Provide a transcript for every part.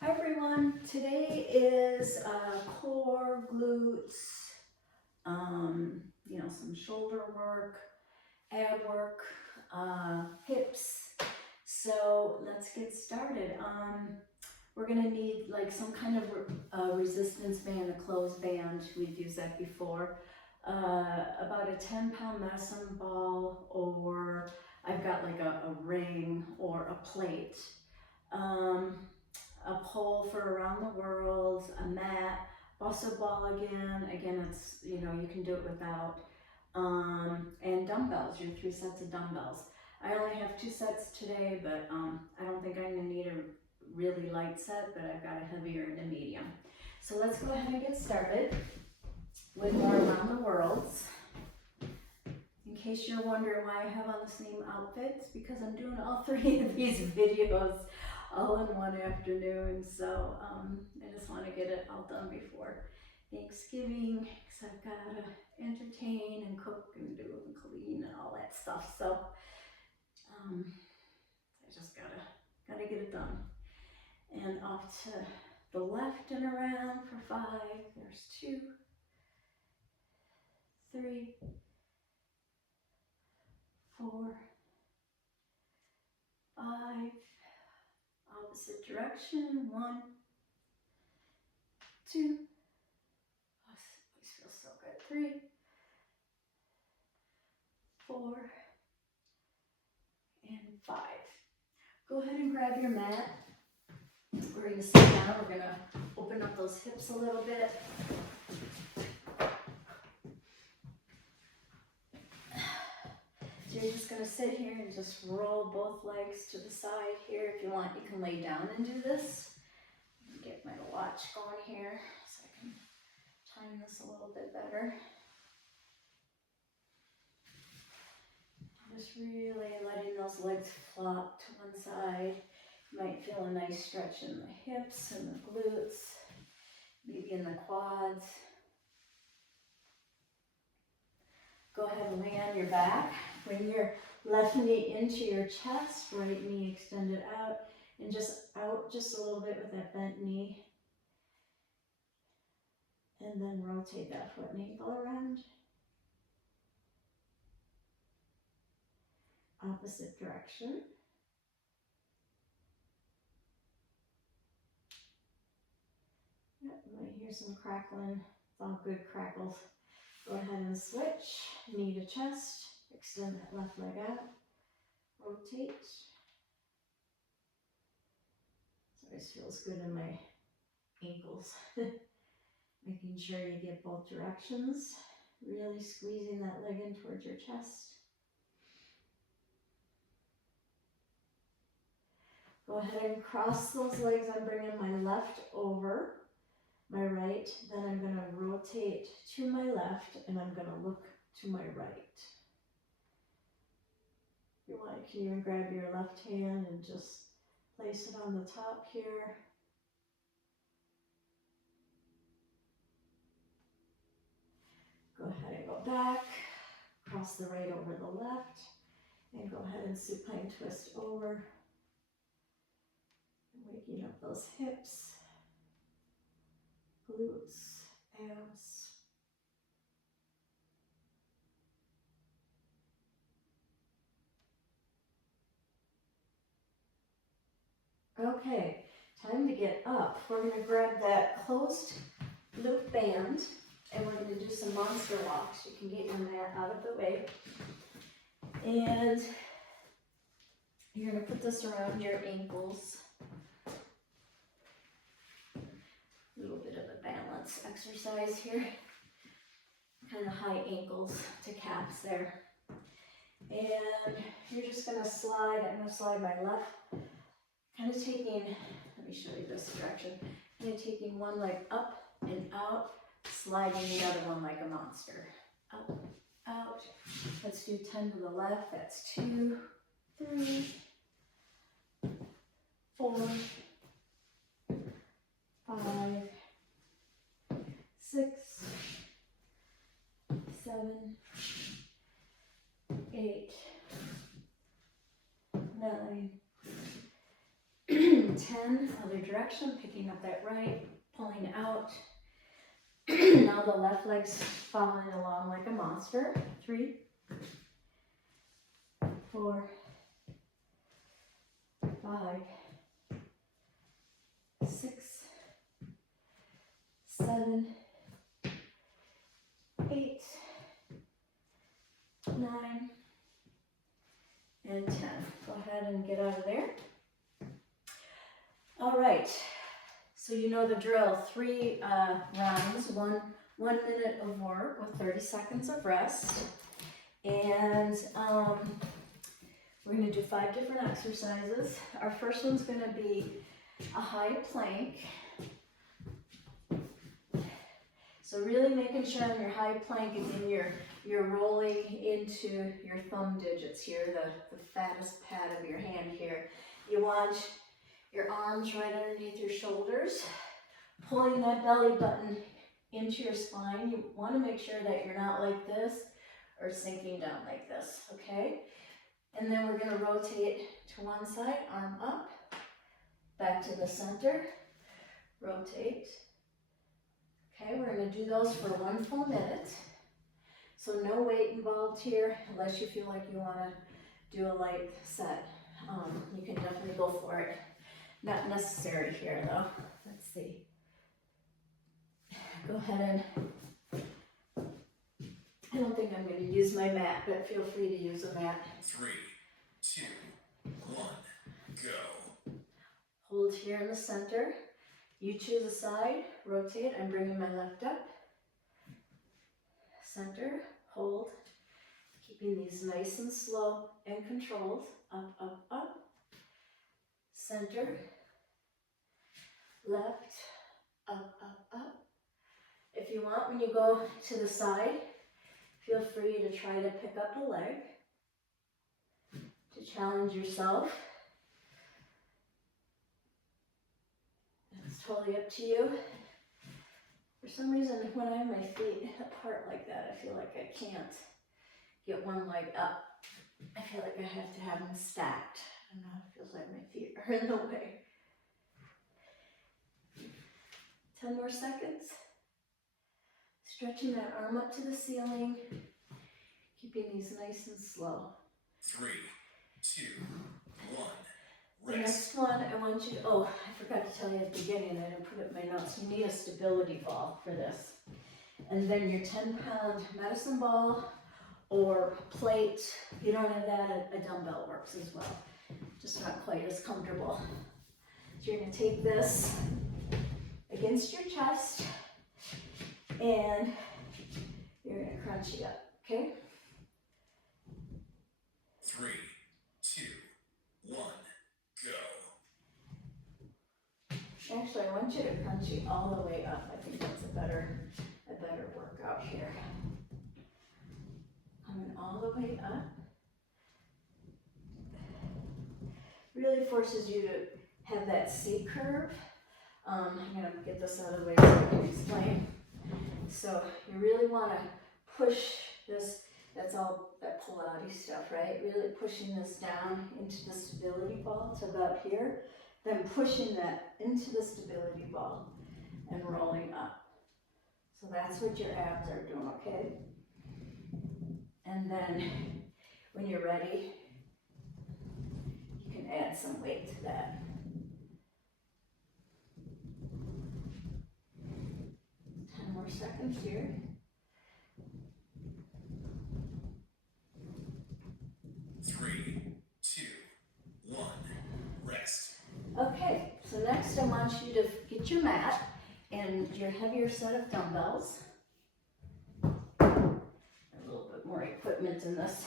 Hi everyone, today is core, glutes, some shoulder work, ab work, hips. So let's get started. We're gonna need like some kind of resistance band, a closed band. We've used that before. About a 10-pound medicine ball, or I've got like a ring or a plate. A pole for around the world, a mat, also ball again it's, you can do it without, and dumbbells, your 3 sets of dumbbells. I only have 2 sets today, but I don't think I'm gonna need a really light set, but I've got a heavier and a medium. So let's go ahead and get started with our around the worlds. In case you're wondering why I have on the same outfit, it's because I'm doing all 3 of these videos all in one afternoon. So I just want to get it all done before Thanksgiving, because I've got to entertain and cook and do and clean and all that stuff. So I just gotta get it done. And off to the left and around for 5. There's 2, 3, 4, 5. Opposite direction. 1, 2. Always feels so good. 3, 4, and 5. Go ahead and grab your mat. We're going to sit down. We're going to open up those hips a little bit. So you're just going to sit here and just roll both legs to the side here. If you want, you can lay down and do this. Get my watch going here so I can time this a little bit better. Just really letting those legs flop to one side. You might feel a nice stretch in the hips and the glutes, maybe in the quads. Go ahead and lay on your back. Bring your left knee into your chest, right knee extended out, and just out just a little bit with that bent knee. And then rotate that foot and ankle around. Opposite direction. Yep, you might hear some crackling. It's all good crackles. Go ahead and switch, knee to chest, extend that left leg out, rotate. This always feels good in my ankles. Making sure you get both directions, really squeezing that leg in towards your chest. Go ahead and cross those legs. I'm bringing my left over my right, then I'm going to rotate to my left and I'm going to look to my right. If you want, you can even grab your left hand and just place it on the top here. Go ahead and go back, cross the right over the left, and go ahead and supine twist over. Waking up those hips, glutes, abs. Okay, time to get up. We're going to grab that closed loop band and we're going to do some monster walks. You can get your mat out of the way. And you're going to put this around your ankles. A little bit of a balance exercise here. Kind of high ankles to calves there. And you're just going to slide. I'm going to slide my left. Kind of taking, let me show you this direction. Kind of taking one leg up and out, sliding the other one like a monster. Up, out. Let's do 10 to the left. That's 2, 3, 4, 5, 6, 7, 8, 9, 10, other direction, picking up that right, pulling out. Now the left leg's following along like a monster. 3, 4, 5, 6, 7, 8, 9, and 10. Go ahead and get out of there. All right, so you know the drill. 3 rounds, one minute of work with 30 seconds of rest. And we're gonna do 5 different exercises. Our first one's gonna be a high plank. So really making sure on your high plank, again, you're rolling into your thumb digits here, the fattest pad of your hand here. You want your arms right underneath your shoulders, pulling that belly button into your spine. You want to make sure that you're not like this or sinking down like this, okay? And then we're going to rotate to one side, arm up, back to the center, rotate. Okay, we're going to do those for 1 full minute. So no weight involved here unless you feel like you want to do a light set. You can definitely go for it. Not necessary here though. Let's see. Go ahead and, I don't think I'm going to use my mat, but feel free to use a mat. 3, 2, 1, go. Hold here in the center. You choose a side, rotate. I'm bringing my left up. Center, hold. Keeping these nice and slow and controlled. Up, up, up. Center. Left, up, up, up. If you want, when you go to the side, feel free to try to pick up a leg to challenge yourself. It's totally up to you. For some reason, when I have my feet apart like that, I feel like I can't get one leg up. I feel like I have to have them stacked. I don't know, it feels like my feet are in the way. 10 more seconds. Stretching that arm up to the ceiling. Keeping these nice and slow. 3, 2, 1, The rest. next one, I want you to, oh, I forgot to tell you at the beginning, I didn't put it in my notes. You need a stability ball for this. And then your 10-pound medicine ball or plate. If you don't have that, a dumbbell works as well. Just not quite as comfortable. So you're going to take this against your chest and you're going to crunch it up, okay? 3, 2, 1, go. Actually, I want you to crunch it all the way up. I think that's a better workout here. Coming all the way up. Really forces you to have that C curve. I'm going to get this out of the way so I can explain. So you really want to push this, that's all that pull-outy stuff, right? Really pushing this down into the stability ball to about here, then pushing that into the stability ball and rolling up. So that's what your abs are doing, okay? And then when you're ready, you can add some weight to that. 10 more seconds here. 3, 2, 1, rest. Okay, so next I want you to get your mat and your heavier set of dumbbells. A little bit more equipment in this.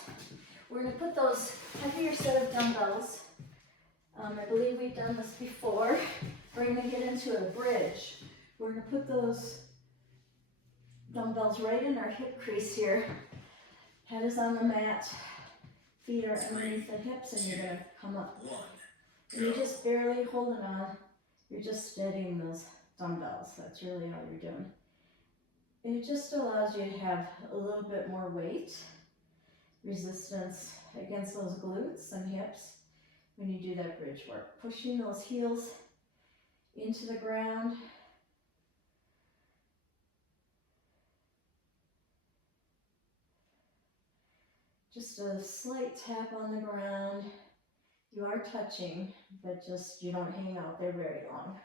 We're going to put those heavier set of dumbbells. I believe we've done this before. We're going to get into a bridge. We're going to put those dumbbells right in our hip crease here. Head is on the mat. Feet are underneath the hips and you're going to come up. 1, And you're just barely holding on. You're just steadying those dumbbells. That's really all you're doing. It just allows you to have a little bit more weight, resistance against those glutes and hips when you do that bridge work. Pushing those heels into the ground. Just a slight tap on the ground. You are touching, but just you don't hang out there very long.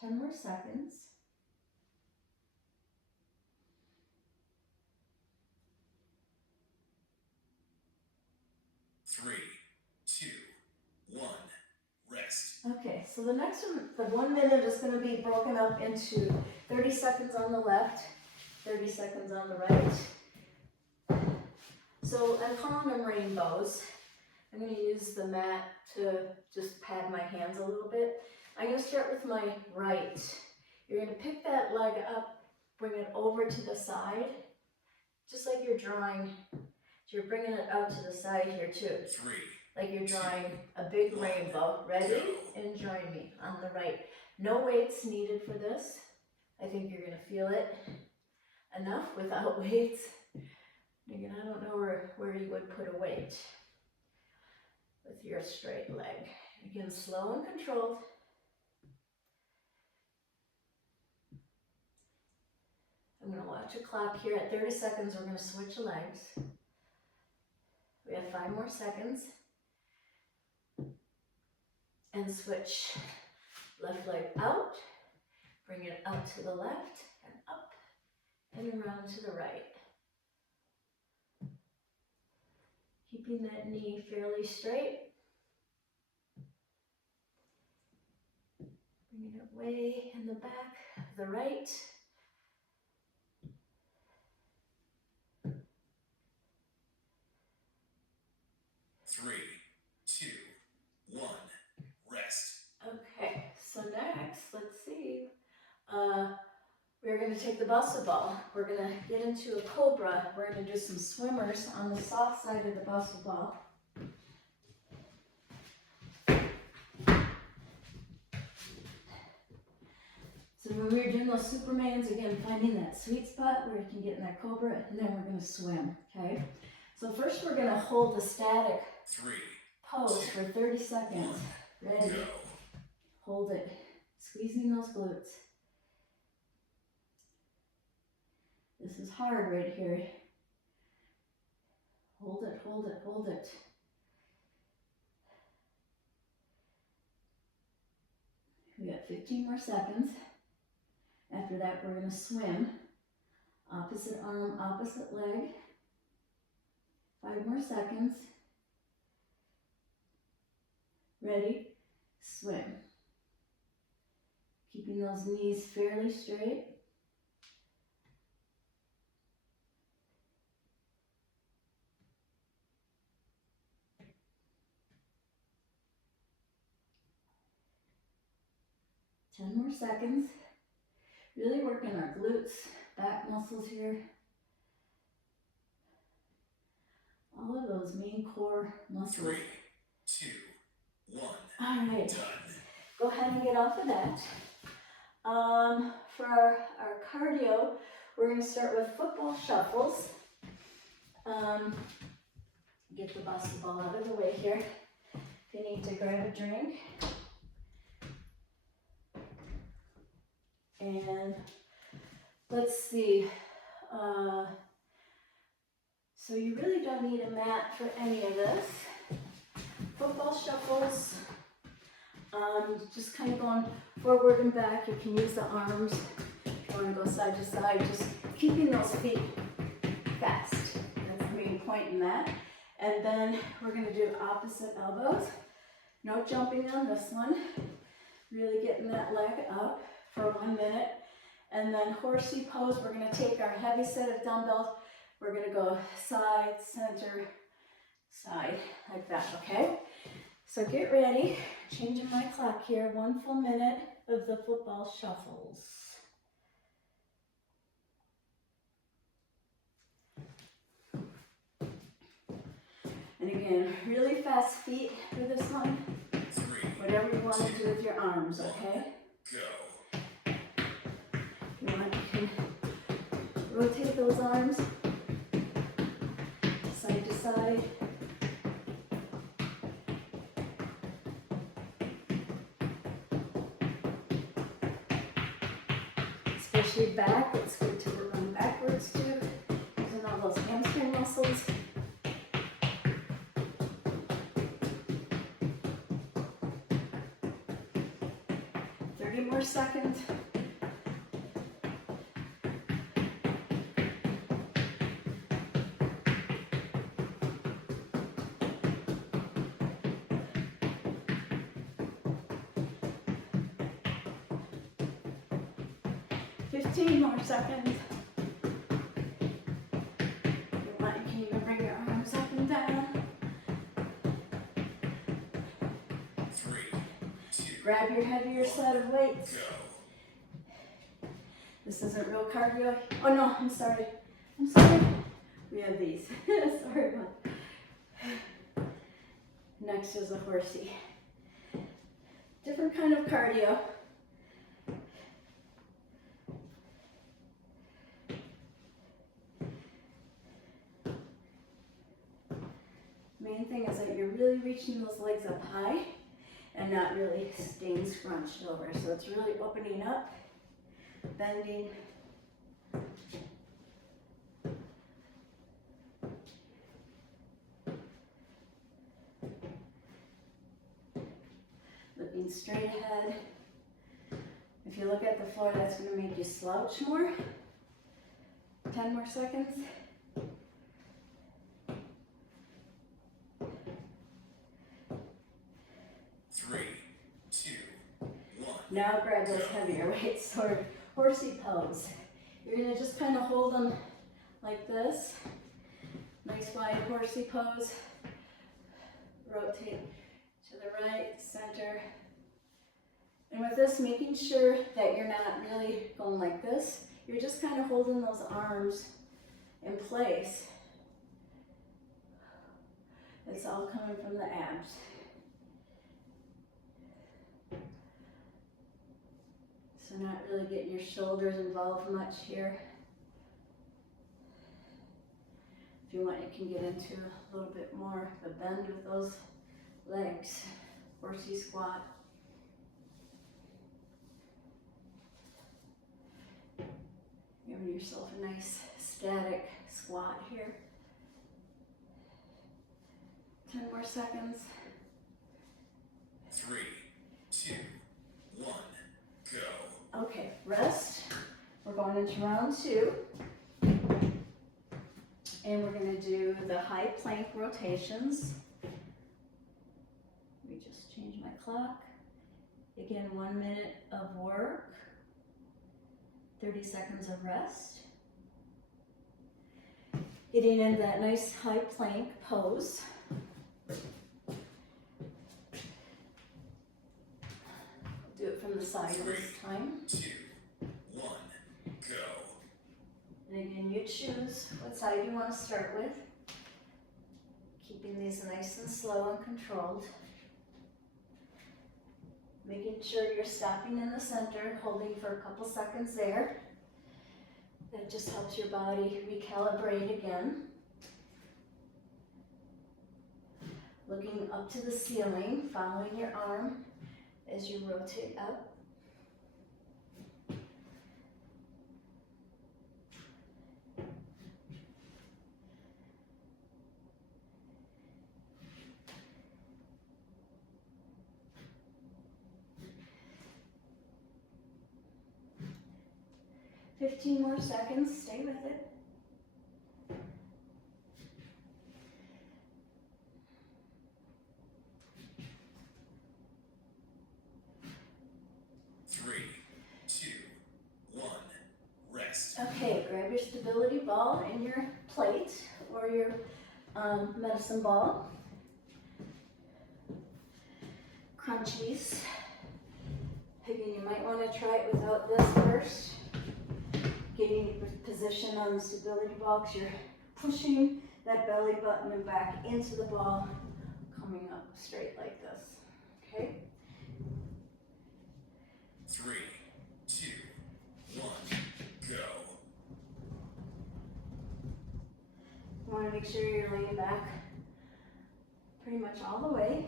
10 more seconds. 3, 2, 1. Rest. Okay, so the next one, the 1 minute is going to be broken up into 30 seconds on the left, 30 seconds on the right. So I'm calling them rainbows. I'm going to use the mat to just pad my hands a little bit. I'm going to start with my right. You're going to pick that leg up, bring it over to the side, just like you're drawing. So you're bringing it out to the side here too. 3. Like you're drawing a big rainbow. Ready? And join me on the right. No weights needed for this. I think you're going to feel it enough without weights. Again, I don't know where you would put a weight with your straight leg. Again, slow and controlled. I'm going to watch a clock here. At 30 seconds, we're going to switch legs. We have 5 more seconds. And switch left leg out. Bring it out to the left and up and around to the right. Keeping that knee fairly straight. Bringing it way in the back of the right. Three, two, one. Rest. Okay, so next, let's see. We're going to take the bustle ball. We're going to get into a cobra. We're going to do some swimmers on the soft side of the bustle ball. So when we were doing those Supermans, again, finding that sweet spot where you can get in that cobra, and then we're going to swim, okay? So first we're going to hold the static 3, pose for 30 seconds. Ready? go. Hold it. Squeezing those glutes. This is hard right here. Hold it, hold it, hold it. We got 15 more seconds. After that, we're going to swim. Opposite arm, opposite leg. 5 more seconds. Ready? Swim. Keeping those knees fairly straight. Ten more seconds. Really working our glutes, back muscles here. All of those main core muscles. 3, 2, 1. All right. Done. Go ahead and get off of that. For our cardio, we're going to start with football shuffles. Get the basketball out of the way here. If you need to grab a drink. And let's see. So you really don't need a mat for any of this. Football shuffles. Just kind of going forward and back. You can use the arms. If you want to go side to side, just keeping those feet fast. That's the main point in that. And then we're going to do opposite elbows. No jumping on this one. Really getting that leg up for 1 minute. And then horsey pose, we're going to take our heavy set of dumbbells. We're going to go side, center, side, like that, okay? So get ready. Changing my clock here. 1 full minute of the football shuffles. And again, really fast feet for this one. Whatever you want to do with your arms, okay? Go. You want, you can rotate those arms side to side. Especially back, it's good to run backwards too, using all those hamstring muscles. More seconds. Fifteen more seconds. You can even bring your arms up and down. 3, 2, grab your heavier set of weights. go. This isn't real cardio. Oh no, I'm sorry. We have these. Sorry about that. Next is a horsey. Different kind of cardio. Main thing is that you're really reaching those legs up high and not really staying scrunched over. So it's really opening up, bending. Looking straight ahead. If you look at the floor, that's going to make you slouch more. 10 more seconds. 3, 2, 1. Now grab those heavier weights or horsey pose. You're going to just kind of hold them like this. Nice wide horsey pose. Rotate to the right, center. And with this, making sure that you're not really going like this. You're just kind of holding those arms in place. It's all coming from the abs. So not really getting your shoulders involved much here. If you want, you can get into a little bit more of a bend with those legs. Horsey squat. Giving yourself a nice static squat here. 10 more seconds. 3, 2, 1, go. Okay, rest. We're going into round 2. And we're going to do the high plank rotations. Let me just change my clock. Again, 1 minute of work. 30 seconds of rest. Getting into that nice high plank pose. Do it from the side this time. 2, 1, go. And again, you choose what side you want to start with. Keeping these nice and slow and controlled. Making sure you're stopping in the center, holding for a couple seconds there. That just helps your body recalibrate again. Looking up to the ceiling, following your arm as you rotate up. Fifteen more seconds, stay with it. Three, two, one, rest. Okay, grab your stability ball and your plate or your medicine ball. Crunchies. Again, you might want to try it without this first. Getting your position on the stability ball because you're pushing that belly button and back into the ball, coming up straight like this. Okay? make sure you're laying back pretty much all the way.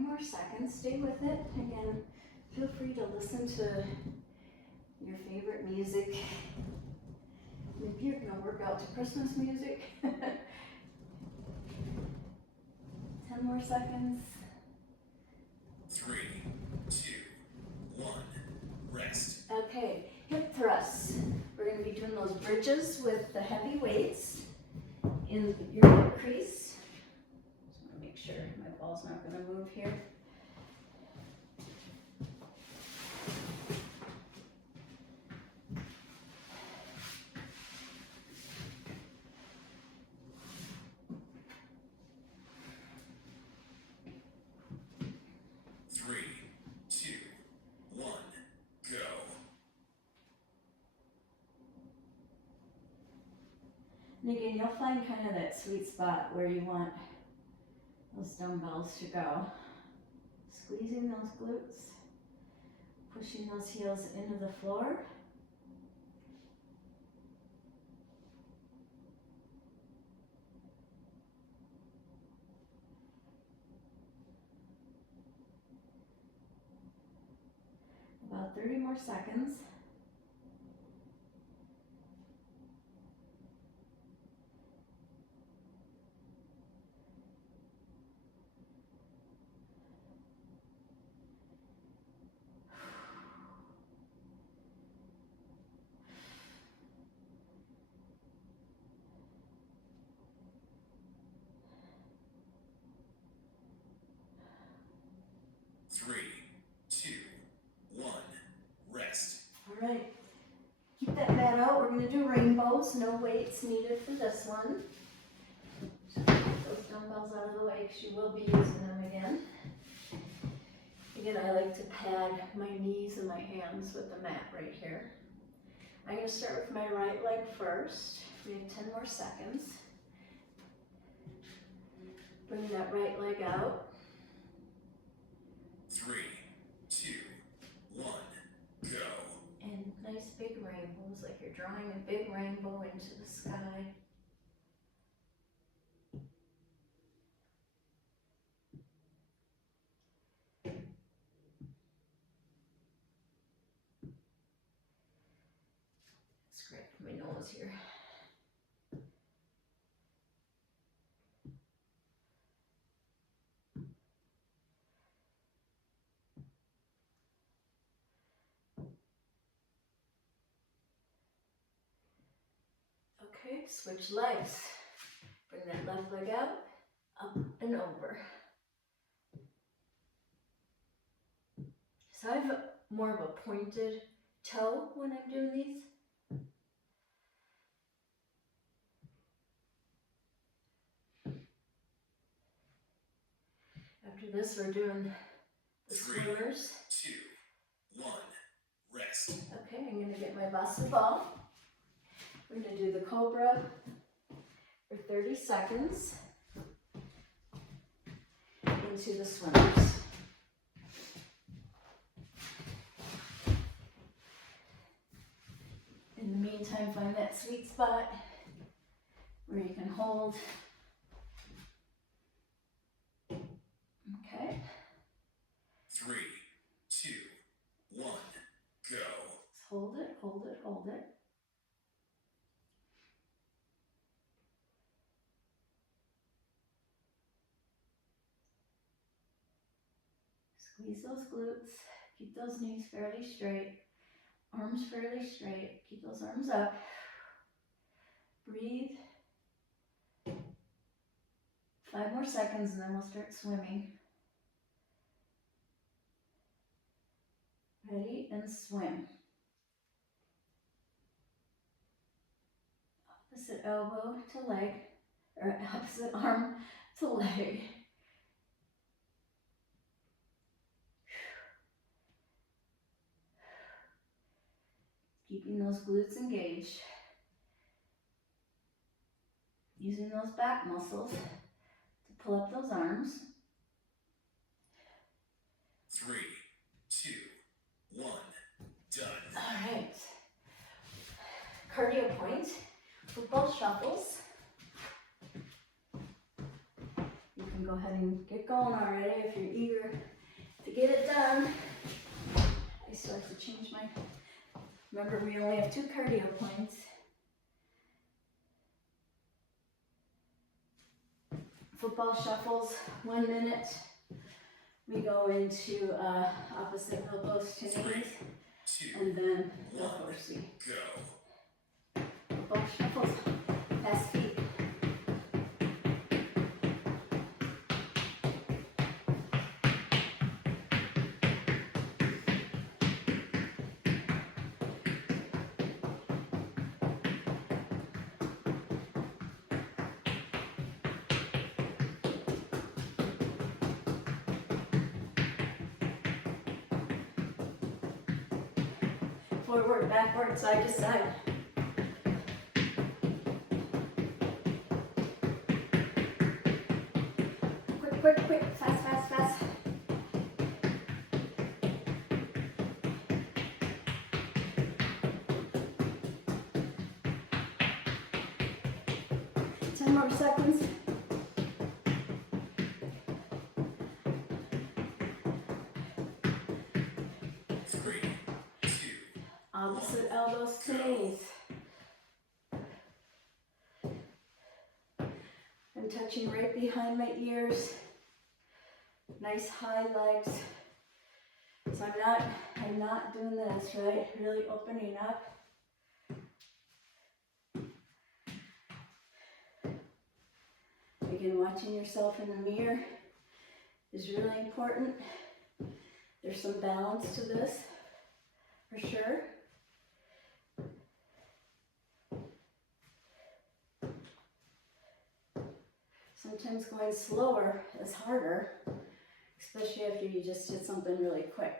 More seconds, stay with it. Again, feel free to listen to your favorite music. Maybe you're gonna work out to Christmas music. 10 more seconds. 3, 2, 1, rest. Okay, hip thrusts. We're gonna be doing those bridges with the heavy weights in your hip crease. Just wanna make sure my ball's not gonna move here. And again, you'll find kind of that sweet spot where you want those dumbbells to go. Squeezing those glutes, pushing those heels into the floor. About 30 more seconds. Three, two, one, rest. All right. Keep that mat out. We're going to do rainbows. No weights needed for this one. So get those dumbbells out of the way because you will be using them again. Again, I like to pad my knees and my hands with the mat right here. I'm going to start with my right leg first. We have 10 more seconds. Bring that right leg out. 3, 2, 1, go. And nice big rainbows, like you're drawing a big rainbow into the sky. Scratch my nose here. Okay, switch legs. Bring that left leg out, up and over. So I have more of a pointed toe when I'm doing these. After this, we're doing the swimmers. 3, 2, 1, rest. Okay, I'm gonna get my basket ball. We're gonna do the cobra for 30 seconds into the swimmers. In the meantime, find that sweet spot where you can hold. Okay. 3, 2, 1, go. Let's hold it, hold it, hold it. Squeeze those glutes. Keep those knees fairly straight. Arms fairly straight. Keep those arms up. Breathe. 5 more seconds and then we'll start swimming. Ready and swim. opposite elbow to leg, or opposite arm to leg. Keeping those glutes engaged. Using those back muscles to pull up those arms. 3, 2, 1, done. All right. Cardio point, football shuffles. You can go ahead and get going already if you're eager to get it done. I still have to change my, remember we only have 2 cardio points. Football shuffles, 1 minute. We go into opposite elbows to 3, knees, 2, and then the 1, horsey. go. Football shuffles, fast feet. Forward, backward, side to side. Quick, quick, quick, fast, fast, fast. Ten more seconds. Three, two, Opposite elbows to knees. I'm touching right behind my ears. Nice high legs. So I'm not doing this, right? Really opening up. Again, watching yourself in the mirror is really important. There's some balance to this, for sure. Sometimes going slower is harder, especially after you just did something really quick.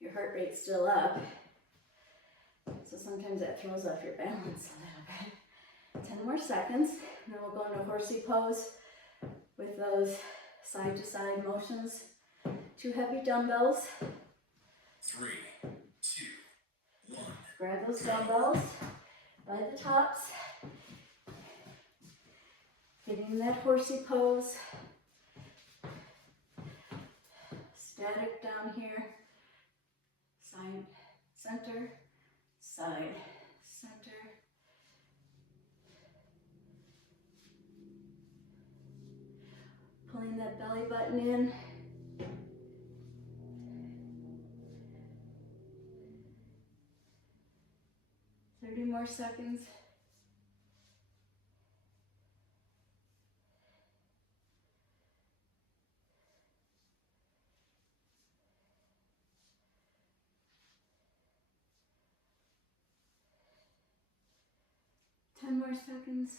Your heart rate's still up, so sometimes that throws off your balance a little bit. 10 more seconds, and then we'll go into horsey pose with those side to side motions. 2 heavy dumbbells. 3, 2, 1. Grab those dumbbells by the tops. Getting that horsey pose. Static down here. Side, center, side, center. Pulling that belly button in. Thirty more seconds. Ten more seconds.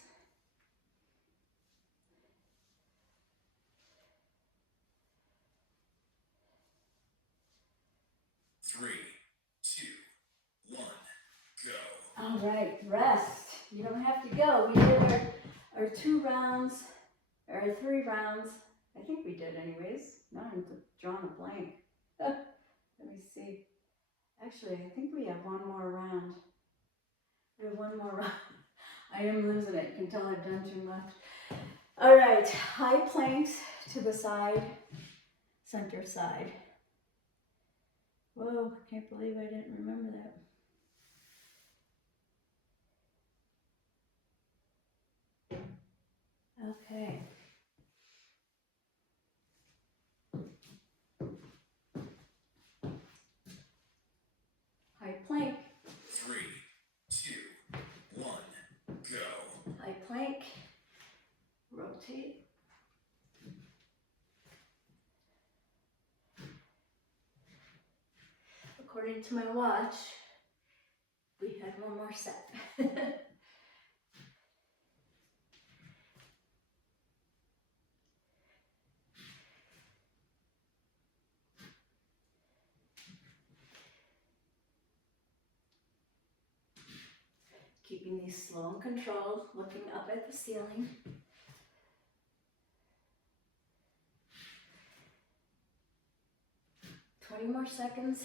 Three, two, one, go. All right, rest. You don't have to go. We did our 2 rounds, or 3 rounds. I think we did anyways. Now I'm drawing a blank. Let me see. Actually, I think we have 1 more round. We have 1 more round. I am losing it. You can tell I've done too much. All right, high planks to the side, center side. Whoa, I can't believe I didn't remember that. Okay. High plank. 3, 2, 1, go. High plank. Rotate. According to my watch, we had 1 more set. Keeping these slow and controlled, looking up at the ceiling. Twenty more seconds.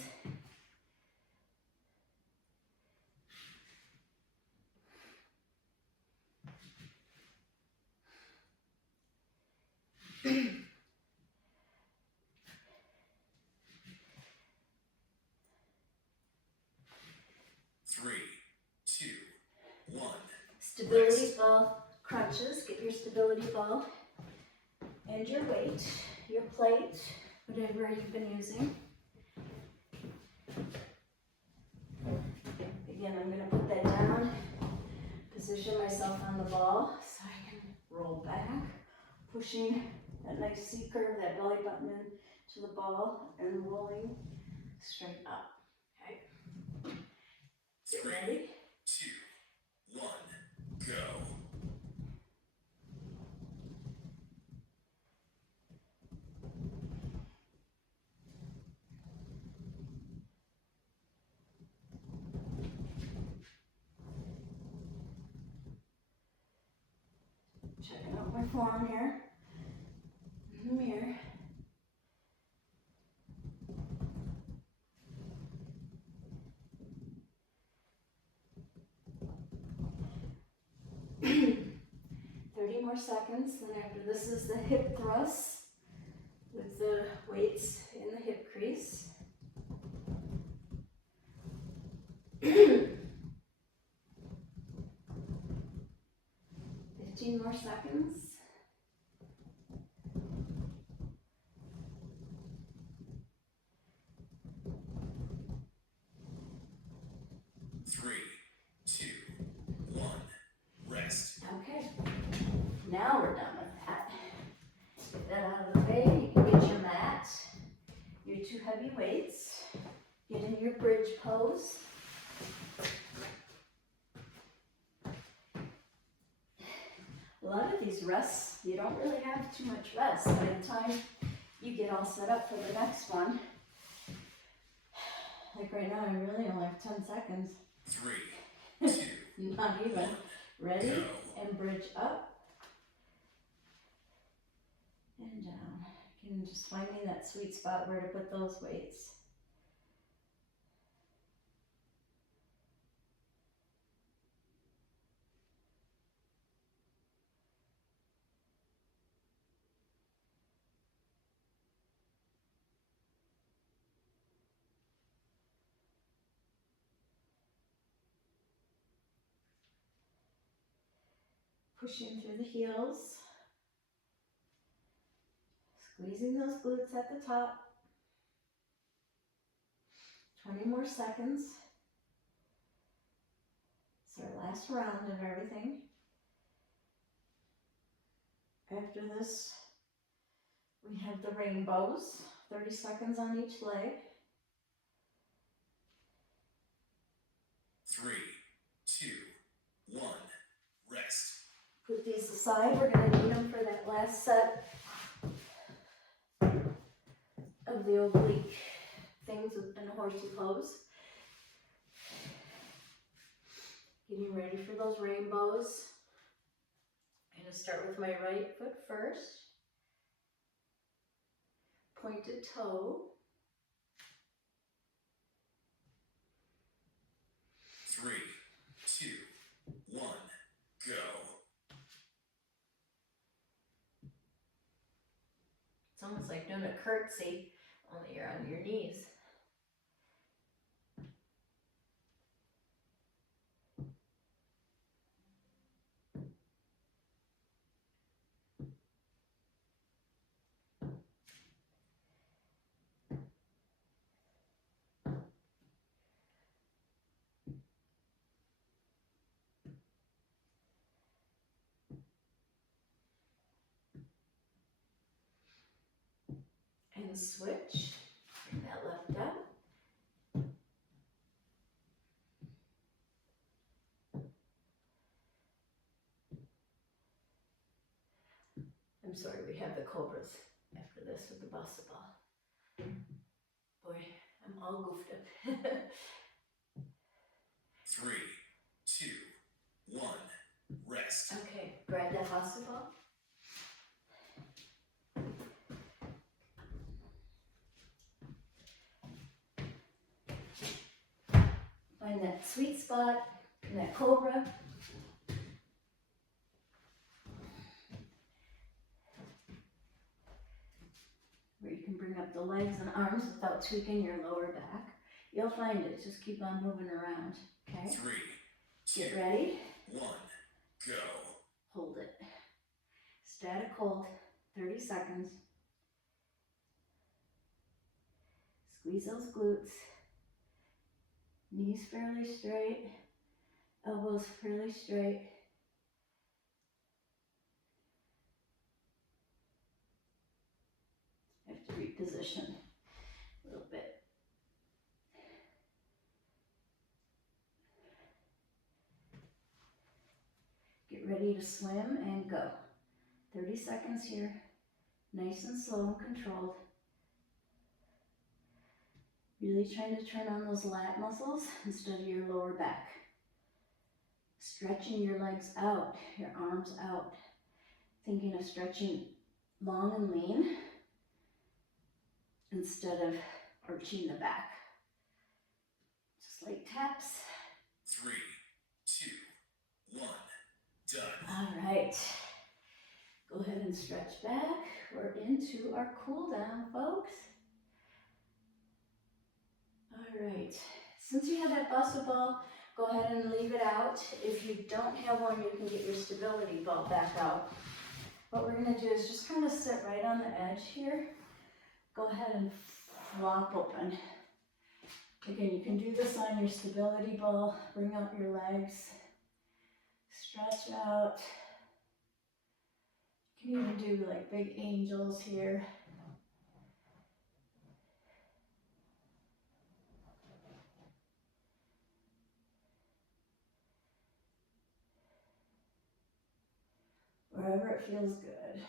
Three, two, one. Stability ball crunches. Get your stability ball and your weight, your plate, whatever you've been using. Again, I'm going to put that down, position myself on the ball so I can roll back, pushing that nice C curve, that belly button in to the ball, and rolling straight up. Okay. Get ready. 2, 1, go. Checking out my form here in the mirror. More seconds, and after this is the hip thrust with the weights in the hip crease. 15 more seconds. Three, two, one, rest. Okay, now we're done with that. Get that out of the way. You can get your mat, your 2 heavy weights, get in your bridge pose. A lot of these rests, you don't really have too much rest by the time you get all set up for the next one. Like right now, I really only have 10 seconds. 3, 2, Not even. 1, Ready? go. And bridge up and down. You can just find me that sweet spot where to put those weights. Pushing through the heels. Squeezing those glutes at the top. 20 more seconds. It's our last round of everything. After this, we have the rainbows. 30 seconds on each leg. 3, 2, 1, rest. Put these aside. We're going to need them for that last set of the oblique things in a horsey pose. Getting ready for those rainbows. I'm going to start with my right foot first. Pointed toe. 3, 2, 1, go. It's almost like doing a curtsy, only you're on your knees. And switch. Bring that left up. I'm sorry, we have the cobras after this with the bossa ball. Boy, I'm all goofed up. 3, 2, rest. Okay, grab that house ball. Find that sweet spot in that cobra. Where you can bring up the legs and arms without tweaking your lower back. You'll find it, just keep on moving around, okay? 3, 2, Get ready. 1, go. Hold it. Static hold, 30 seconds. Squeeze those glutes. Knees fairly straight. Elbows fairly straight. I have to reposition a little bit. Get ready to swim and go. 30 seconds here. Nice and slow and controlled. Really trying to turn on those lat muscles instead of your lower back. Stretching your legs out, your arms out. Thinking of stretching long and lean instead of arching the back. Just like taps. 3, 2, 1, done. All right. Go ahead and stretch back. We're into our cool down, folks. All right. Since you have that bustle ball, go ahead and leave it out. If you don't have one, you can get your stability ball back out. What we're going to do is just kind of sit right on the edge here. Go ahead and flop open. Again, you can do this on your stability ball. Bring out your legs. Stretch out. You can even do like big angels here. Wherever it feels good.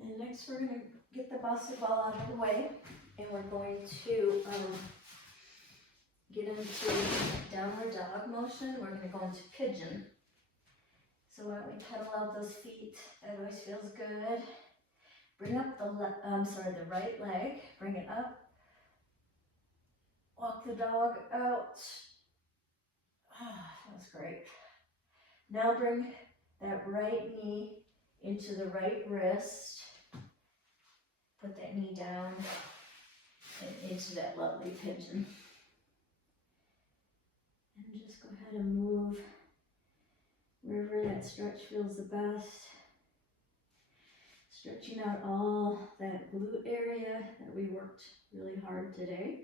And next we're going to get the basket ball out of the way, and we're going to get into downward dog motion. We're going to go into pigeon. So why don't we pedal out those feet? That always feels good. Bring up the the right leg. Bring it up. Walk the dog out. Ah, that's great. Now bring that right knee into the right wrist. Put that knee down and into that lovely pigeon. And just go ahead and move wherever that stretch feels the best. Stretching out all that glute area that we worked really hard today.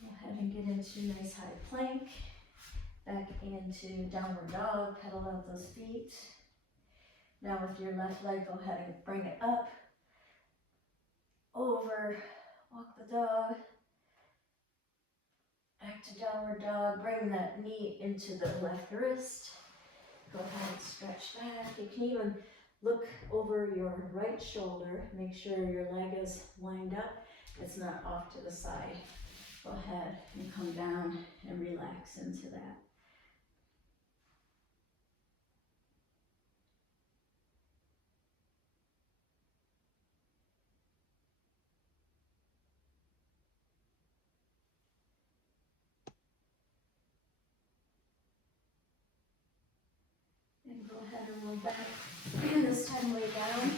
Go ahead and get into a nice high plank. Back into downward dog, pedal out those feet. Now with your left leg, go ahead and bring it up, over, walk the dog, back to downward dog, bring that knee into the left wrist. Go ahead and stretch back. You can even look over your right shoulder, make sure your leg is lined up, it's not off to the side. Go ahead and come down and relax into that. And go ahead and roll back, this time lay down.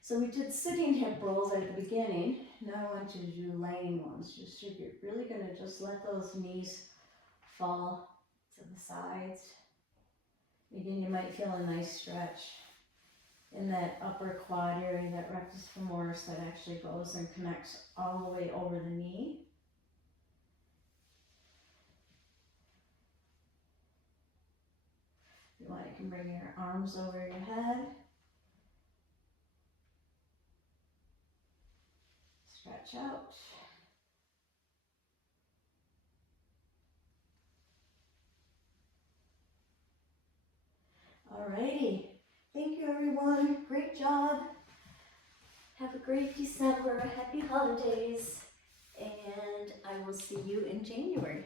So we did sitting hip rolls at the beginning. Now I want you to do laying ones. Just so you're really gonna just let those knees fall to the sides. Again, you might feel a nice stretch in that upper quad area, that rectus femoris that actually goes and connects all the way over the knee. If you want, you can bring your arms over your head. Stretch out. Alrighty. Thank you, everyone. Great job. Have a great December. Happy holidays. And I will see you in January.